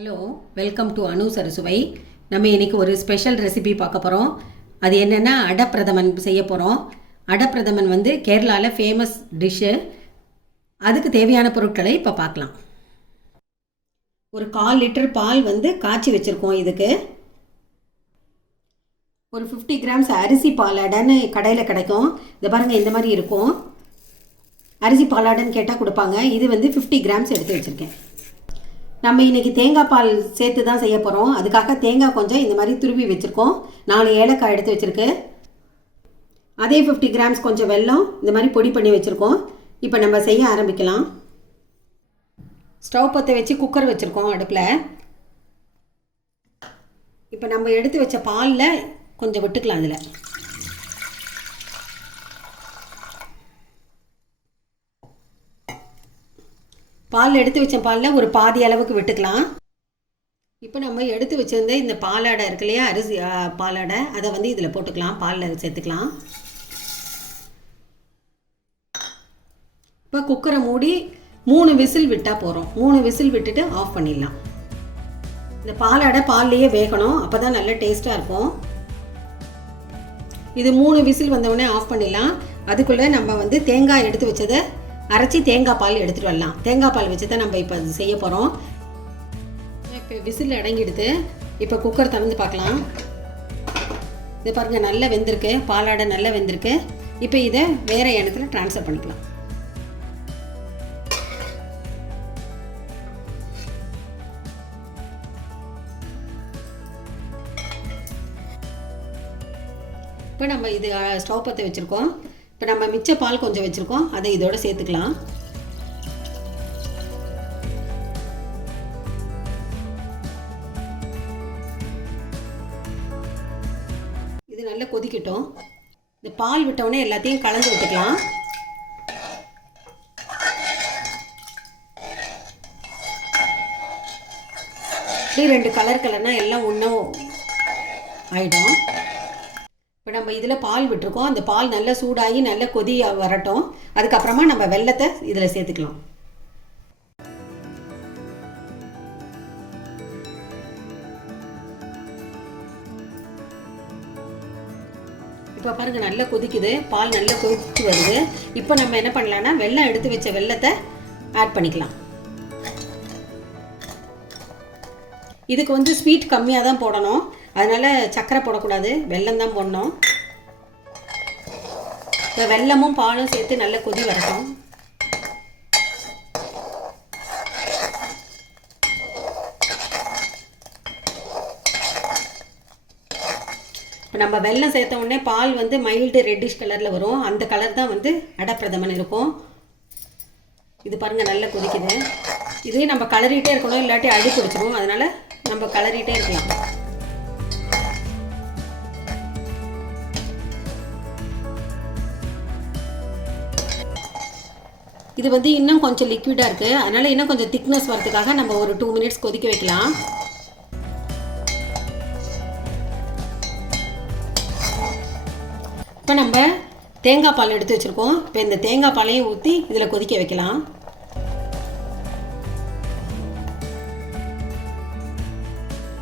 Hello, welcome to அனு சரசுவை. நம்ம இன்றைக்கி ஒரு ஸ்பெஷல் ரெசிபி பார்க்க போகிறோம். அது என்னென்னா அடப்பிரதமன் செய்ய போகிறோம். அடப்பிரதமன் வந்து கேரளாவில் ஃபேமஸ் டிஷ்ஷு. அதுக்கு தேவையான பொருட்களை இப்போ பார்க்கலாம். ஒரு 1/4 லிட்டர் பால் வந்து காய்ச்சி வச்சுருக்கோம். இதுக்கு ஒரு 50 கிராம்ஸ் அரிசி பால் அடைன்னு கடையில் கிடைக்கும். இதை பாருங்கள், இந்த மாதிரி இருக்கும். அரிசி பால் அடைன்னு கேட்டால் கொடுப்பாங்க. இது வந்து 50 கிராம்ஸ் எடுத்து வச்சுருக்கேன். நம்ம இன்றைக்கி தேங்காய் பால் சேர்த்து தான் செய்ய போகிறோம். அதுக்காக தேங்காய் கொஞ்சம் இந்த மாதிரி துருவி வச்சுருக்கோம். 4 ஏலக்காய் எடுத்து வச்சுருக்கு. அதே 50 கிராம்ஸ் கொஞ்சம் வெல்லம் இந்த மாதிரி பொடி பண்ணி வச்சுருக்கோம். இப்போ நம்ம செய்ய ஆரம்பிக்கலாம். ஸ்டவ் பற்ற வச்சு குக்கர் வச்சுருக்கோம் அடுப்பில். இப்போ நம்ம எடுத்து வச்ச பாலில் கொஞ்சம் விட்டுக்கலாம். அதில் பால் எடுத்து வச்ச பாலில் ஒரு பாதி அளவுக்கு விட்டுக்கலாம். இப்போ நம்ம எடுத்து வச்சுருந்த இந்த பாலாடை இருக்கு இல்லையா, அரிசி பாலாடை, அதை வந்து இதில் போட்டுக்கலாம். பாலில் சேர்த்துக்கலாம். இப்போ குக்கரை மூடி 3 விசில் விட்டால் போகிறோம். 3 விசில் விட்டுட்டு ஆஃப் பண்ணிடலாம். இந்த பாலாடை பால்லையே வேகணும், அப்போ தான் நல்ல டேஸ்ட்டாக இருக்கும். இது 3 விசில் வந்தவுடனே ஆஃப் பண்ணிடலாம். அதுக்குள்ளே நம்ம வந்து தேங்காய் எடுத்து வச்சதை அரைச்சி தேங்காய் பால் எடுத்துகிட்டு வரலாம். தேங்காய் பால் வச்சு தான் நம்ம இப்போ அது செய்ய போகிறோம். இப்போ விசில் அடங்கிடுது. இப்போ குக்கர் திறந்து பார்க்கலாம். இது பாருங்கள், நல்லா வெந்திருக்கு. பாலாடை நல்லா வெந்திருக்கு. இப்போ இதை வேறு எண்ணத்தில் ட்ரான்ஸ்ஃபர் பண்ணிக்கலாம். இப்போ நம்ம இது ஸ்டவ் பற்ற வச்சுருக்கோம். இப்போ நம்ம மிச்ச பால் கொஞ்சம் வச்சுருக்கோம், அதை இதோட சேர்த்துக்கலாம். இது நல்லா கொதிக்கட்டும். இந்த பால் விட்டவுடனே எல்லாத்தையும் கலந்து விட்டுக்கலாம். இப்படி 2 கலர்னா எல்லாம் ஒன்றும் ஆகிடும். இப்போ நம்ம இதில் பால் விட்டுருக்கோம். அந்த பால் நல்லா சூடாகி நல்லா கொதி வரட்டும். அதுக்கப்புறமா நம்ம வெல்லத்தை இதில் சேர்த்துக்கலாம். இப்போ பாருங்கள், நல்லா கொதிக்குது. பால் நல்லா கொதிச்சு வருது. இப்போ நம்ம என்ன பண்ணலான்னா, வெல்லம் எடுத்து வச்ச வெல்லத்தை ஆட் பண்ணிக்கலாம். இதுக்கு வந்து ஸ்வீட் கம்மியாக தான் போடணும். அதனால் சர்க்கரை போடக்கூடாது, வெல்லம் தான் போடணும். இப்போ வெல்லமும் பாலும் சேர்த்து நல்லா கொதி வரட்டும். இப்போ நம்ம வெல்லம் சேர்த்த உடனே பால் வந்து மைல்டு ரெட்டிஷ் கலரில் வரும். அந்த கலர் தான் வந்து அடப்பிரதமன் இருக்கும். இது பாருங்கள், நல்லா கொதிக்குது. இதே நம்ம கலரிகிட்டே இருக்கணும், இல்லாட்டி அடி பிடிச்சிரும். அதனால் நம்ம கலரிகிட்டே இருக்கலாம். இது வந்து இன்னும் கொஞ்சம் லிக்விடாக இருக்குது. அதனால் இன்னும் கொஞ்சம் திக்னஸ் வரதுக்காக நம்ம ஒரு 2 மினிட்ஸ் கொதிக்க வைக்கலாம். இப்போ நம்ம தேங்காய் பால் எடுத்து வச்சுருக்கோம். இப்போ இந்த தேங்காய் பாலையும் ஊற்றி இதில் கொதிக்க வைக்கலாம்.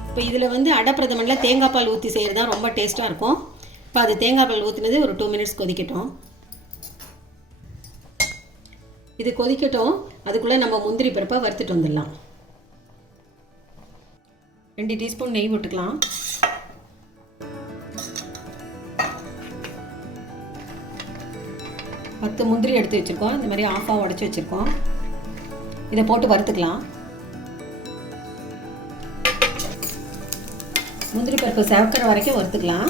இப்போ இதில் வந்து அடப்பிரதமனில் தேங்காய் பால் ஊற்றி செய்கிறது தான் ரொம்ப டேஸ்ட்டாக இருக்கும். இப்போ அது தேங்காய் பால் ஊற்றினது ஒரு 2 மினிட்ஸ் கொதிக்கட்டும். இது கொதிக்கட்டும். அதுக்குள்ளே நம்ம முந்திரி பருப்பை வறுத்துட்டு வந்துடலாம். 2 டீஸ்பூன் நெய் விட்டுக்கலாம். பத்து முந்திரி எடுத்து வச்சுருக்கோம். இந்த மாதிரி ஆஃபாக உடச்சி வச்சுருக்கோம். இதை போட்டு வறுத்துக்கலாம். முந்திரி பருப்பு செவக்கிற வரைக்கும் வறுத்துக்கலாம்.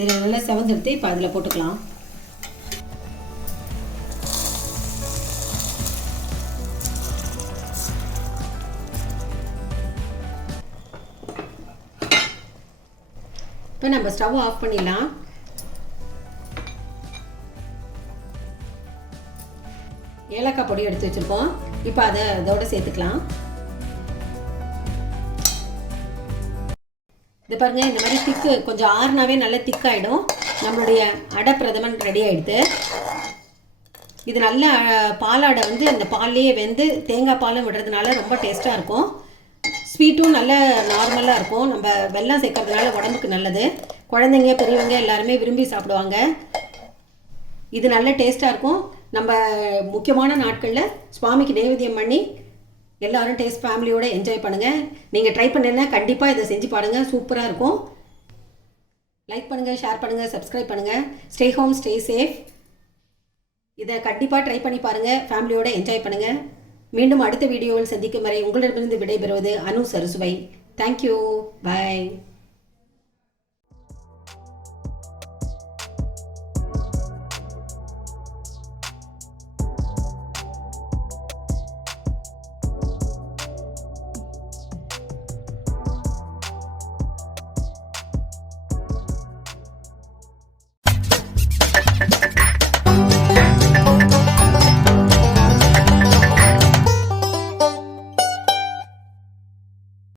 இதில் நல்லா செவந்தெடுத்து இப்போ அதில் போட்டுக்கலாம். இப்போ நம்ம ஸ்டவ் ஆஃப் பண்ணிடலாம். ஏலக்காய் பொடி எடுத்து வச்சுருக்கோம். இப்போ அதை அதோடு சேர்த்துக்கலாம். இது பாருங்கள், இந்த மாதிரி திக்கு கொஞ்சம் ஆறுனாவே நல்லா திக்காயிடும். நம்மளுடைய அடை பிரதமன் ரெடி ஆகிடுது. இது நல்ல பாலாடை வந்து அந்த பால்லையே வெந்து தேங்காய் பாலும் விடுறதுனால ரொம்ப டேஸ்ட்டாக இருக்கும். ஸ்வீட்டும் நல்ல நார்மலாக இருக்கும். நம்ம வெல்லம் சேர்க்கறதுனால உடம்புக்கு நல்லது. குழந்தைங்க பெரியவங்க எல்லாருமே விரும்பி சாப்பிடுவாங்க. இது நல்ல டேஸ்ட்டாக இருக்கும். நம்ம முக்கியமான நாட்களில் சுவாமிக்கு நைவேத்தியம் பண்ணி எல்லோரும் டேஸ்ட் ஃபேமிலியோடு என்ஜாய் பண்ணுங்கள். நீங்கள் ட்ரை பண்ணீங்கன்னா கண்டிப்பாக இதை செஞ்சு பாருங்கள், சூப்பராக இருக்கும். லைக் பண்ணுங்கள், ஷேர் பண்ணுங்கள், சப்ஸ்கிரைப் பண்ணுங்கள். Stay home, stay safe. இதை கண்டிப்பாக ட்ரை பண்ணி பாருங்கள், ஃபேமிலியோடு என்ஜாய் பண்ணுங்கள். மீண்டும் அடுத்த வீடியோவில் சந்திக்கும் வரை உங்களிடமிருந்து விடைபெறுவது அனு சரசுவை. தேங்க்யூ, பாய்.